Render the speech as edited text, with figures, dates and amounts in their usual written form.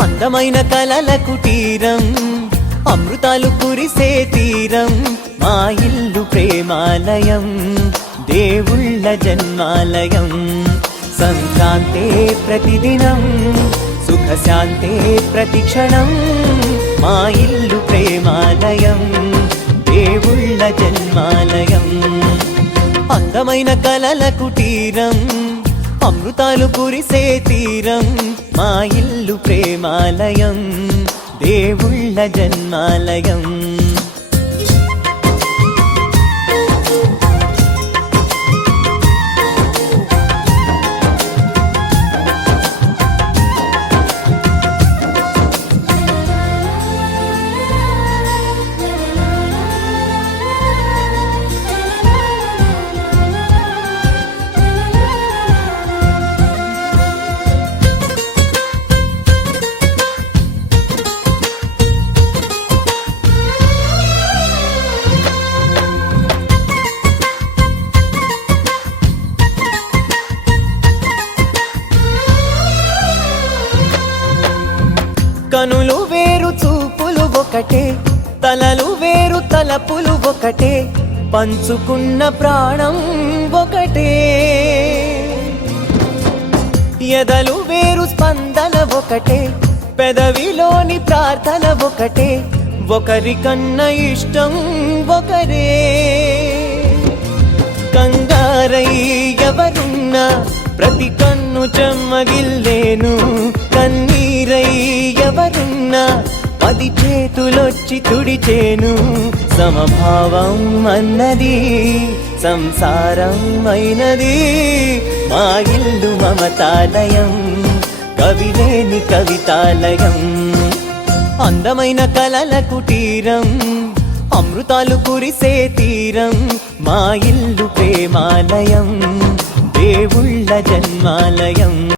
అందమైన కలల కుటీరం, అమృతాలు కురిసే తీరం, మా ఇల్లు ప్రేమాలయం, దేవుళ్ళ జన్మాలయం. సంక్రాంతే ప్రతిదినం, సుఖశాంతే ప్రతిక్షణం, మా ఇల్లు ప్రేమాలయం, దేవుళ్ళ జన్మాలయం. అందమైన కలల కుటీరం, అమృతాలు కురిసే తీరం, మా ఇల్లు ప్రేమాలయం, దేవుళ్ళ జన్మాలయం. కనులు వేరు చూపులు ఒకటే, తలలు వేరు తలపులు ఒకటే, పంచుకున్న ప్రాణం ఒకటే. ఎదలు వేరు స్పందన ఒకటే, పెదవిలోని ప్రార్థన ఒకటే, ఒకరికన్నా ఇష్టం ఒకరే. కంగారై ఎవరున్నా ప్రతి కన్ను చెమ్మగిల్లేను, కన్నీరై ఎవరున్నా 10 చేతులొచ్చి తుడిచేను. సమభావం అన్నది సంసారం అయినది, మా ఇల్లు మమతాలయం, కవిలేని కవితాలయం. అందమైన కలల కుటీరం, అమృతాలు కురిసే తీరం, మా ఇల్లు ప్రేమాలయం, దేవుళ్ళ జన్మాలయం.